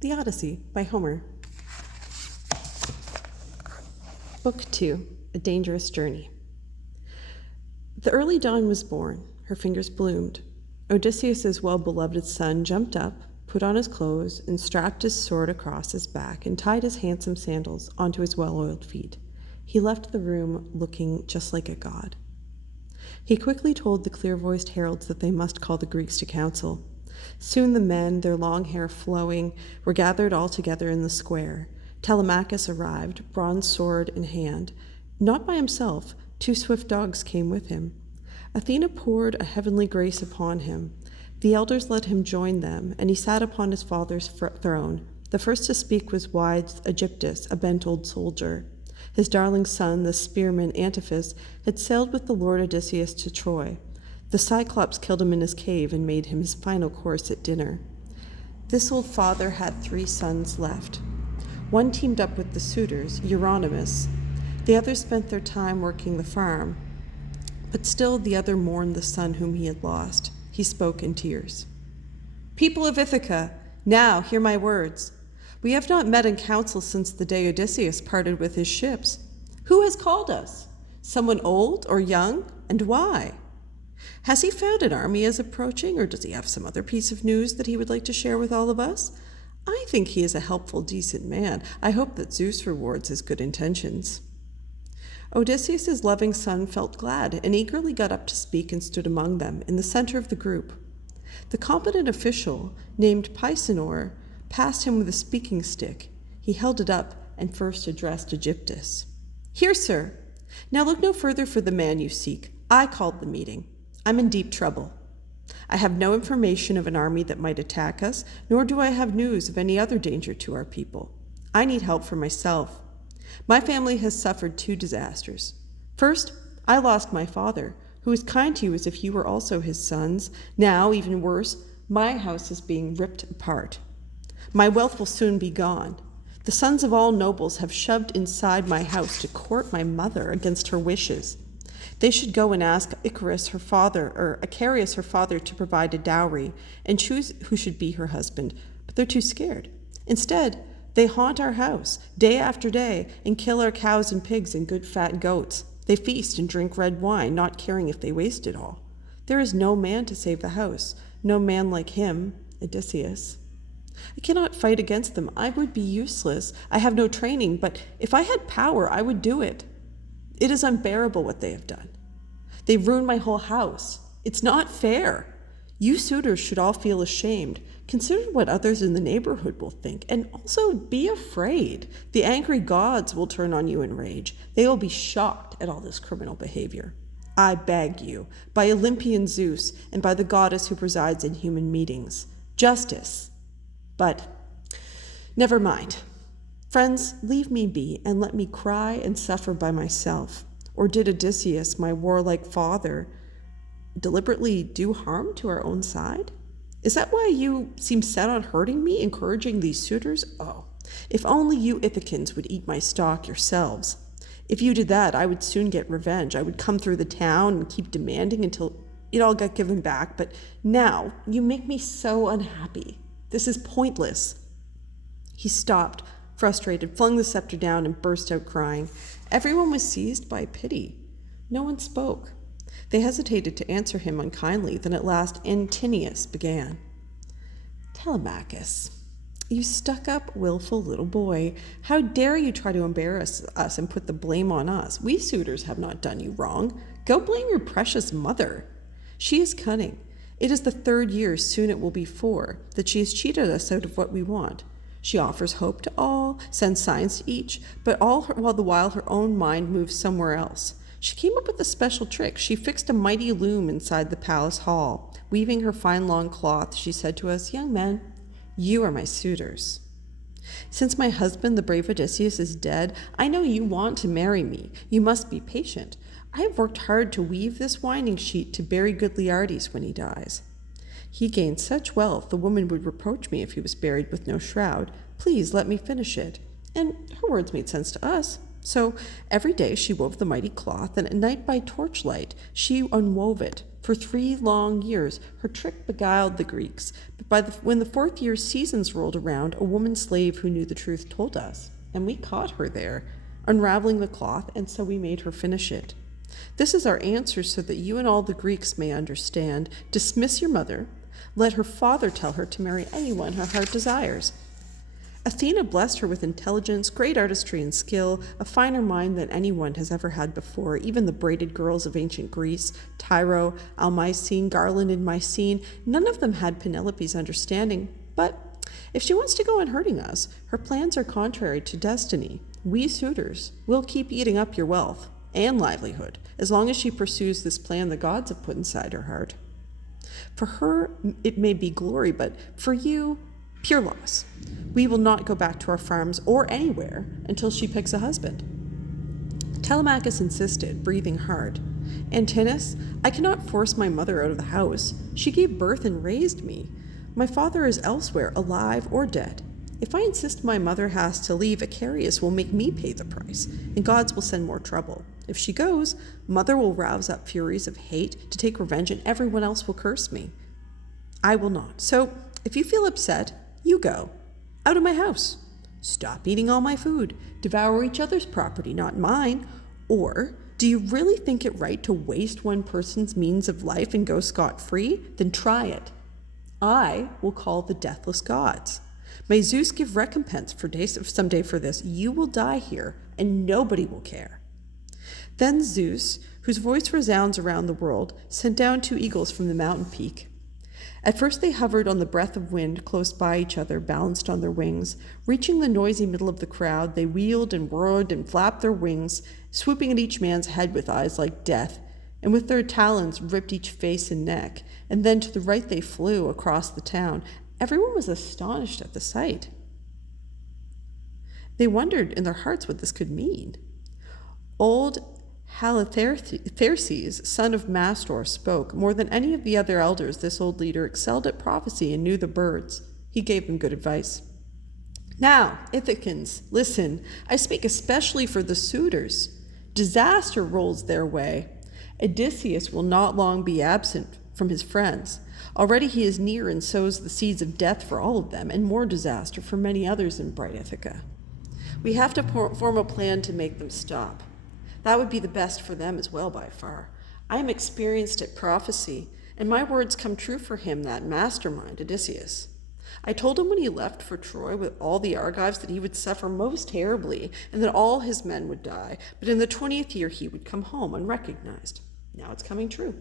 The Odyssey by Homer. Book 2, A Dangerous Journey. The early dawn was born. Her fingers bloomed. Odysseus's well-beloved son jumped up, put on his clothes, and strapped his sword across his back and tied his handsome sandals onto his well-oiled feet. He left the room looking just like a god. He quickly told the clear-voiced heralds that they must call the Greeks to council. Soon the men, their long hair flowing, were gathered all together in the square. Telemachus arrived, bronze sword in hand. Not by himself, 2 swift dogs came with him. Athena poured a heavenly grace upon him. The elders let him join them, and he sat upon his father's throne. The first to speak was wise Aegyptus, a bent old soldier. His darling son, the spearman Antiphus, had sailed with the lord Odysseus to Troy. The Cyclops killed him in his cave and made him his final course at dinner. This old father had 3 sons left. One teamed up with the suitors, Euronymous. The other spent their time working the farm. But still the other mourned the son whom he had lost. He spoke in tears. "People of Ithaca, now hear my words. We have not met in council since the day Odysseus parted with his ships. Who has called us? Someone old or young, and why? Has he found an army is approaching, or does he have some other piece of news that he would like to share with all of us? I think he is a helpful, decent man. I hope that Zeus rewards his good intentions." Odysseus's loving son felt glad and eagerly got up to speak and stood among them, in the center of the group. The competent official, named Pisenor, passed him with a speaking stick. He held it up and first addressed Aegyptus. "Here, sir. Now look no further for the man you seek. I called the meeting. I'm in deep trouble. I have no information of an army that might attack us, nor do I have news of any other danger to our people. I need help for myself. My family has suffered 2 disasters. First, I lost my father, who was kind to you as if you were also his sons. Now, even worse, my house is being ripped apart. My wealth will soon be gone. The sons of all nobles have shoved inside my house to court my mother against her wishes. They should go and ask Icarius, her father, to provide a dowry and choose who should be her husband, but they're too scared. Instead, they haunt our house day after day and kill our cows and pigs and good fat goats. They feast and drink red wine, not caring if they waste it all. There is no man to save the house, no man like him, Odysseus. I cannot fight against them. I would be useless. I have no training, but if I had power, I would do it. It is unbearable what they have done. They've ruined my whole house. It's not fair. You suitors should all feel ashamed. Consider what others in the neighborhood will think, and also be afraid. The angry gods will turn on you in rage. They will be shocked at all this criminal behavior. I beg you, by Olympian Zeus and by the goddess who presides in human meetings, justice. But never mind. Friends, leave me be and let me cry and suffer by myself. Or did Odysseus, my warlike father, deliberately do harm to our own side? Is that why you seem set on hurting me, encouraging these suitors? Oh, if only you Ithacans would eat my stock yourselves. If you did that, I would soon get revenge. I would come through the town and keep demanding until it all got given back. But now you make me so unhappy. This is pointless." He stopped, frustrated, flung the scepter down, and burst out crying. Everyone was seized by pity. No one spoke. They hesitated to answer him unkindly. Then at last Antinous began. "Telemachus, you stuck-up, willful little boy, how dare you try to embarrass us and put the blame on us? We suitors have not done you wrong. Go blame your precious mother. She is cunning. It is the 3rd year, soon it will be 4, that she has cheated us out of what we want. She offers hope to all, sends signs to each, but all the while her own mind moves somewhere else. She came up with a special trick. She fixed a mighty loom inside the palace hall. Weaving her fine long cloth, she said to us, 'Young men, you are my suitors. Since my husband, the brave Odysseus, is dead, I know you want to marry me. You must be patient. I have worked hard to weave this winding sheet to bury good Laertes when he dies. He gained such wealth, the woman would reproach me if he was buried with no shroud. Please let me finish it.' And her words made sense to us. So every day she wove the mighty cloth, and at night by torchlight she unwove it. For 3 long years her trick beguiled the Greeks, but When the fourth year's seasons rolled around, a woman slave who knew the truth told us, and we caught her there, unraveling the cloth, and so we made her finish it. This is our answer so that you and all the Greeks may understand. Dismiss your mother. Let her father tell her to marry anyone her heart desires. Athena blessed her with intelligence, great artistry and skill, a finer mind than anyone has ever had before. Even the braided girls of ancient Greece, Tyro, Almycene, Garland, and Mycene, none of them had Penelope's understanding. But if she wants to go on hurting us, her plans are contrary to destiny. We suitors will keep eating up your wealth and livelihood as long as she pursues this plan the gods have put inside her heart. For her, it may be glory, but for you, pure loss. We will not go back to our farms or anywhere until she picks a husband. Telemachus insisted, breathing hard. Antinous, I cannot force my mother out of the house. She gave birth and raised me. My father is elsewhere, alive or dead. If I insist my mother has to leave, Icarius will make me pay the price, and gods will send more trouble. If she goes, mother will rouse up furies of hate to take revenge, and everyone else will curse me. I will not. So, if you feel upset, you go. Out of my house. Stop eating all my food. Devour each other's property, not mine. Or, do you really think it right to waste one person's means of life and go scot-free? Then try it. I will call the deathless gods. May Zeus give recompense someday for this. You will die here, and nobody will care. Then Zeus, whose voice resounds around the world, sent down 2 eagles from the mountain peak. At first they hovered on the breath of wind close by each other, balanced on their wings. Reaching the noisy middle of the crowd, they wheeled and whirred and flapped their wings, swooping at each man's head with eyes like death, and with their talons ripped each face and neck. And then to the right they flew across the town. Everyone was astonished at the sight. They wondered in their hearts what this could mean. Old Halitherses, son of Mastor, spoke. More than any of the other elders, this old leader excelled at prophecy and knew the birds. He gave them good advice. Now, Ithacans, listen. I speak especially for the suitors. Disaster rolls their way. Odysseus will not long be absent from his friends. Already he is near and sows the seeds of death for all of them, and more disaster for many others in bright Ithaca. We have to form a plan to make them stop. That would be the best for them as well by far. I am experienced at prophecy, and my words come true for him, that mastermind, Odysseus. I told him when he left for Troy with all the Argives that he would suffer most terribly, and that all his men would die, but in the 20th year he would come home unrecognized. Now it's coming true.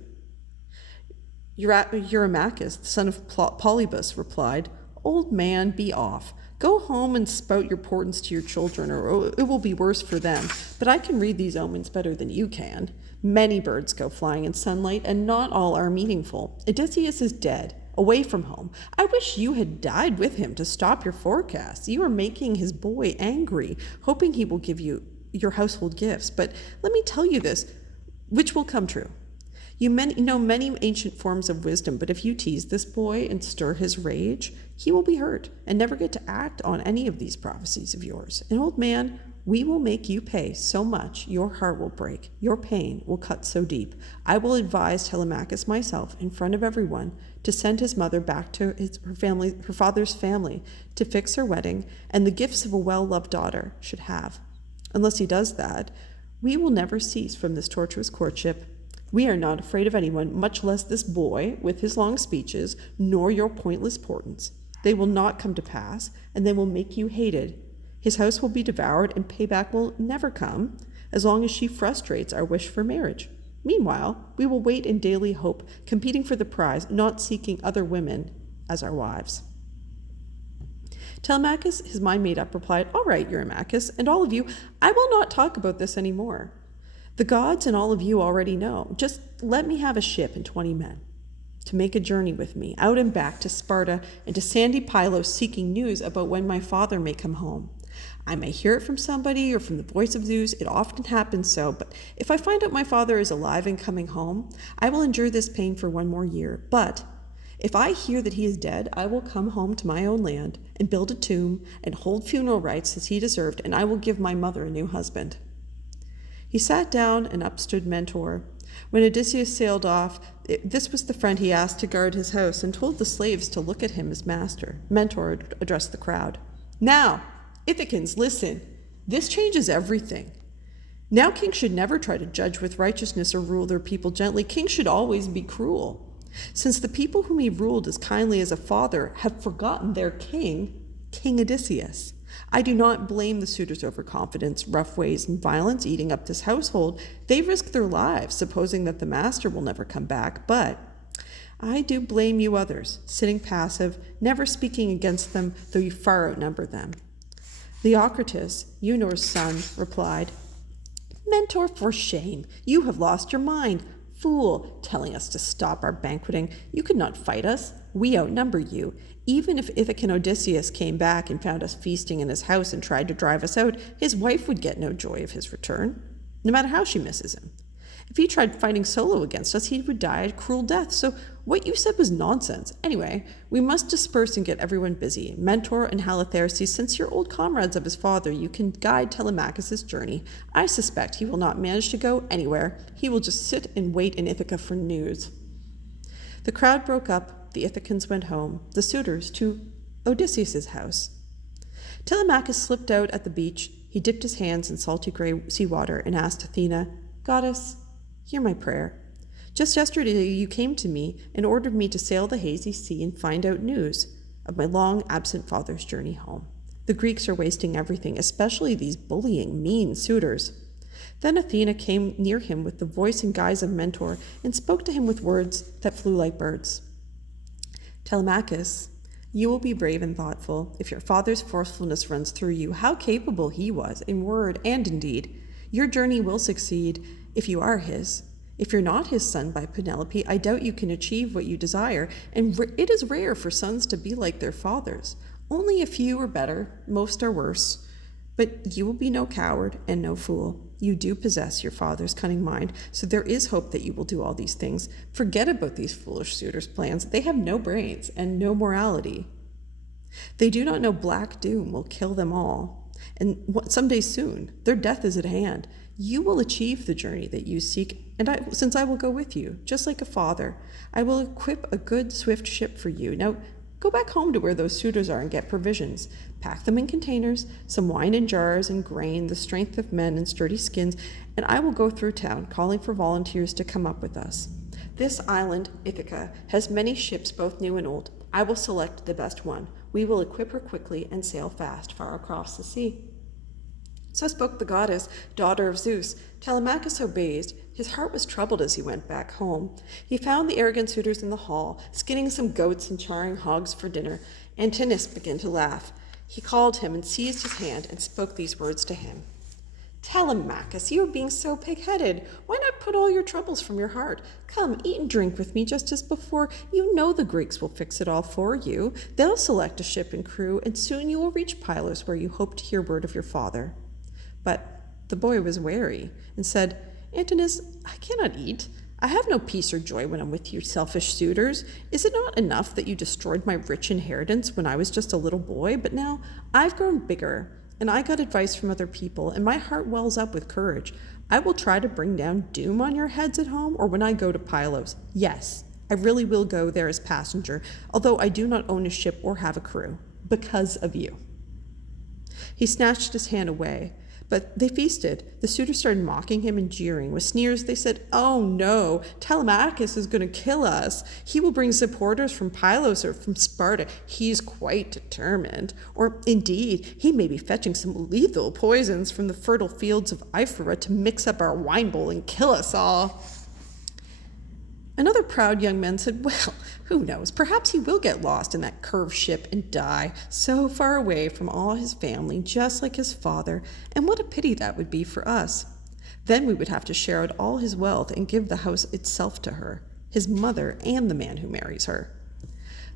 Eurymachus, the son of Polybus, replied, Old man, be off. Go home and spout your portents to your children, or it will be worse for them. But I can read these omens better than you can. Many birds go flying in sunlight, and not all are meaningful. Odysseus is dead, away from home. I wish you had died with him to stop your forecasts. You are making his boy angry, hoping he will give you your household gifts. But let me tell you this, which will come true. You know many ancient forms of wisdom, but if you tease this boy and stir his rage, he will be hurt and never get to act on any of these prophecies of yours. And old man, we will make you pay so much your heart will break. Your pain will cut so deep. I will advise Telemachus myself in front of everyone to send his mother back to her father's family to fix her wedding and the gifts of a well-loved daughter should have. Unless he does that, we will never cease from this tortuous courtship. We are not afraid of anyone, much less this boy with his long speeches, nor your pointless portents. They will not come to pass, and they will make you hated. His house will be devoured, and payback will never come, as long as she frustrates our wish for marriage. Meanwhile, we will wait in daily hope, competing for the prize, not seeking other women as our wives. Telemachus, his mind made up, replied, All right, Eurymachus, and all of you, I will not talk about this anymore. The gods and all of you already know. Just let me have a ship and 20 men to make a journey with me, out and back to Sparta and to sandy Pylos, seeking news about when my father may come home. I may hear it from somebody or from the voice of Zeus. It often happens so, but if I find out my father is alive and coming home, I will endure this pain for 1 more year. But if I hear that he is dead, I will come home to my own land and build a tomb and hold funeral rites as he deserved, and I will give my mother a new husband. He sat down, and up stood Mentor. When Odysseus sailed off, this was the friend he asked to guard his house and told the slaves to look at him as master. Mentor addressed the crowd. Now, Ithacans, listen. This changes everything. Now kings should never try to judge with righteousness or rule their people gently. Kings should always be cruel. Since the people whom he ruled as kindly as a father have forgotten their king, King Odysseus, I do not blame the suitors' overconfidence, rough ways, and violence eating up this household. They risk their lives, supposing that the master will never come back. But I do blame you others, sitting passive, never speaking against them, though you far outnumber them. Leocritus, Eunor's son, replied, Mentor, for shame! You have lost your mind. Fool, telling us to stop our banqueting. You could not fight us. We outnumber you. Even if Ithacan Odysseus came back and found us feasting in his house and tried to drive us out, his wife would get no joy of his return, no matter how she misses him. If he tried fighting solo against us, he would die a cruel death. So what you said was nonsense. Anyway, we must disperse and get everyone busy. Mentor and Halitherses, since you're old comrades of his father, you can guide Telemachus' journey. I suspect he will not manage to go anywhere. He will just sit and wait in Ithaca for news. The crowd broke up. The Ithacans went home, the suitors to Odysseus' house. Telemachus slipped out at the beach. He dipped his hands in salty gray seawater and asked Athena, Goddess, hear my prayer. Just yesterday you came to me and ordered me to sail the hazy sea and find out news of my long absent father's journey home. The Greeks are wasting everything, especially these bullying, mean suitors. Then Athena came near him with the voice and guise of Mentor and spoke to him with words that flew like birds. Telemachus, you will be brave and thoughtful. If your father's forcefulness runs through you, how capable he was in word and in deed. Your journey will succeed if you are his. If you're not his son by Penelope, I doubt you can achieve what you desire, and it is rare for sons to be like their fathers. Only a few are better, most are worse. But you will be no coward and no fool. You do possess your father's cunning mind, so there is hope that you will do all these things. Forget about these foolish suitors' plans. They have no brains and no morality. They do not know black doom will kill them all. And someday soon, their death is at hand. You will achieve the journey that you seek, and since I will go with you, just like a father, I will equip a good, swift ship for you. Now, go back home to where those suitors are and get provisions. Pack them in containers, some wine in jars and grain, the strength of men and sturdy skins, and I will go through town, calling for volunteers to come up with us. This island, Ithaca, has many ships, both new and old. I will select the best one. We will equip her quickly and sail fast far across the sea. So spoke the goddess, daughter of Zeus. Telemachus obeyed. His heart was troubled as he went back home. He found the arrogant suitors in the hall, skinning some goats and charring hogs for dinner. Antinous began to laugh. He called him and seized his hand and spoke these words to him. Telemachus, you are being so pig-headed. Why not put all your troubles from your heart? Come, eat and drink with me just as before. You know the Greeks will fix it all for you. They'll select a ship and crew, and soon you will reach Pylos, where you hope to hear word of your father. But the boy was wary and said, Antinous, I cannot eat. I have no peace or joy when I'm with you selfish suitors. Is it not enough that you destroyed my rich inheritance when I was just a little boy? But now I've grown bigger, and I got advice from other people, and my heart wells up with courage. I will try to bring down doom on your heads at home or when I go to Pylos. Yes, I really will go there as passenger, although I do not own a ship or have a crew, because of you. He snatched his hand away. But they feasted. The suitors started mocking him and jeering. With sneers, they said, Oh no, Telemachus is going to kill us. He will bring supporters from Pylos or from Sparta. He's quite determined. Or indeed, he may be fetching some lethal poisons from the fertile fields of Ephyra to mix up our wine bowl and kill us all. Another proud young man said, Well, who knows? Perhaps he will get lost in that curved ship and die, so far away from all his family, just like his father, and what a pity that would be for us. Then we would have to share out all his wealth and give the house itself to her, his mother, and the man who marries her.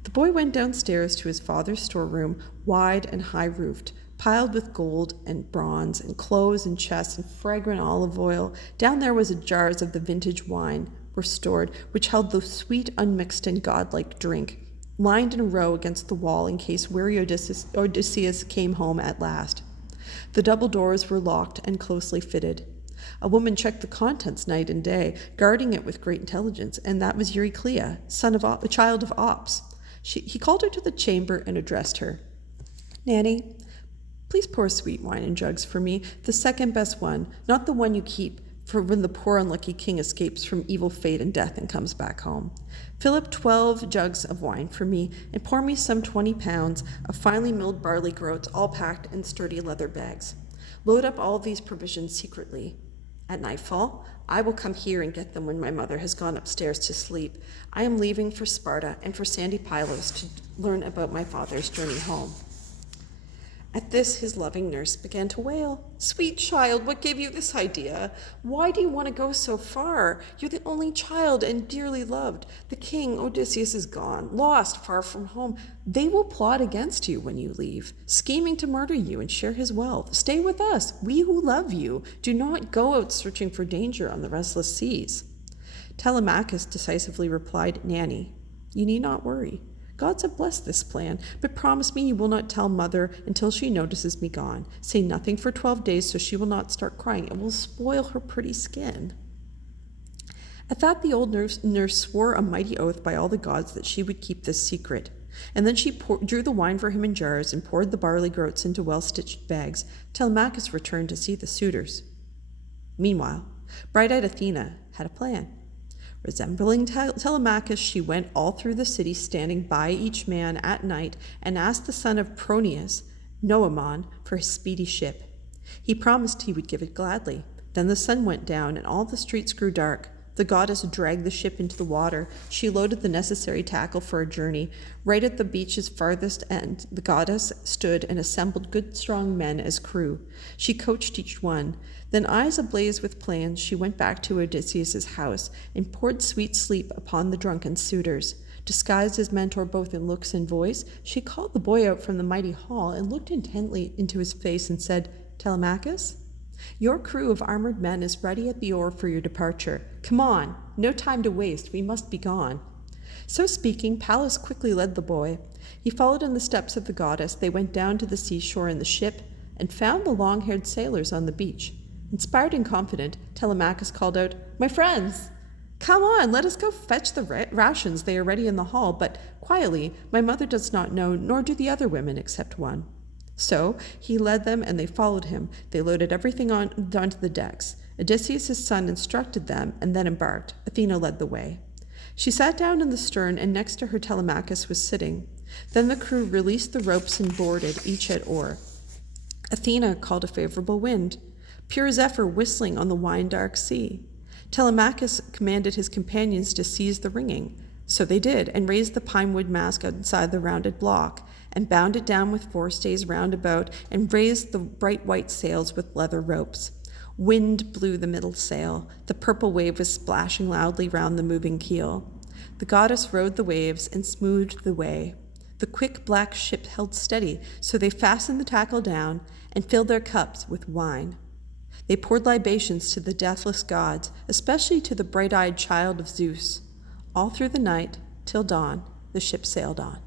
The boy went downstairs to his father's storeroom, wide and high-roofed, piled with gold and bronze and clothes and chests and fragrant olive oil. Down there was jars of the vintage wine were stored, which held the sweet, unmixed, and godlike drink, lined in a row against the wall in case weary Odysseus came home at last. The double doors were locked and closely fitted. A woman checked the contents night and day, guarding it with great intelligence, and that was Euryclea, child of Ops. He called her to the chamber and addressed her. Nanny, please pour sweet wine in jugs for me, the second best one, not the one you keep for when the poor unlucky king escapes from evil fate and death and comes back home. Fill up 12 jugs of wine for me and pour me some 20 pounds of finely milled barley groats, all packed in sturdy leather bags. Load up all these provisions secretly. At nightfall, I will come here and get them when my mother has gone upstairs to sleep. I am leaving for Sparta and for sandy Pylos to learn about my father's journey home. At this, his loving nurse began to wail. Sweet child, what gave you this idea? Why do you want to go so far? You're the only child and dearly loved. The king, Odysseus, is gone, lost, far from home. They will plot against you when you leave, scheming to murder you and share his wealth. Stay with us, we who love you. Do not go out searching for danger on the restless seas. Telemachus decisively replied, Nanny, you need not worry. Gods have blessed this plan, but promise me you will not tell mother until she notices me gone. Say nothing for 12 days so she will not start crying. It will spoil her pretty skin. At that, the old nurse swore a mighty oath by all the gods that she would keep this secret. And then she drew the wine for him in jars and poured the barley groats into well-stitched bags. Telemachus returned to see the suitors. Meanwhile, bright-eyed Athena had a plan. Resembling Telemachus, she went all through the city, standing by each man at night, and asked the son of Proeneus, Noemon, for his speedy ship. He promised he would give it gladly. Then the sun went down, and all the streets grew dark. The goddess dragged the ship into the water. She loaded the necessary tackle for a journey. Right at the beach's farthest end, the goddess stood and assembled good strong men as crew. She coached each one. Then, eyes ablaze with plans, she went back to Odysseus's house and poured sweet sleep upon the drunken suitors. Disguised as mentor both in looks and voice, she called the boy out from the mighty hall and looked intently into his face and said, Telemachus, your crew of armored men is ready at the oar for your departure. Come on, no time to waste, we must be gone. So speaking, Pallas quickly led the boy. He followed in the steps of the goddess. They went down to the seashore in the ship and found the long-haired sailors on the beach. Inspired and confident, Telemachus called out, My friends, come on, let us go fetch the rations. They are ready in the hall, but quietly, my mother does not know, nor do the other women except one. So he led them, and they followed him. They loaded everything onto the decks. Odysseus' son instructed them, and then embarked. Athena led the way. She sat down in the stern, and next to her Telemachus was sitting. Then the crew released the ropes and boarded, each at oar. Athena called a favorable wind, pure zephyr whistling on the wine-dark sea. Telemachus commanded his companions to seize the ringing. So they did, and raised the pine-wood mast outside the rounded block, and bound it down with forestays round about, and raised the bright white sails with leather ropes. Wind blew the middle sail. The purple wave was splashing loudly round the moving keel. The goddess rode the waves and smoothed the way. The quick black ship held steady, so they fastened the tackle down and filled their cups with wine. They poured libations to the deathless gods, especially to the bright-eyed child of Zeus. All through the night, till dawn, the ship sailed on.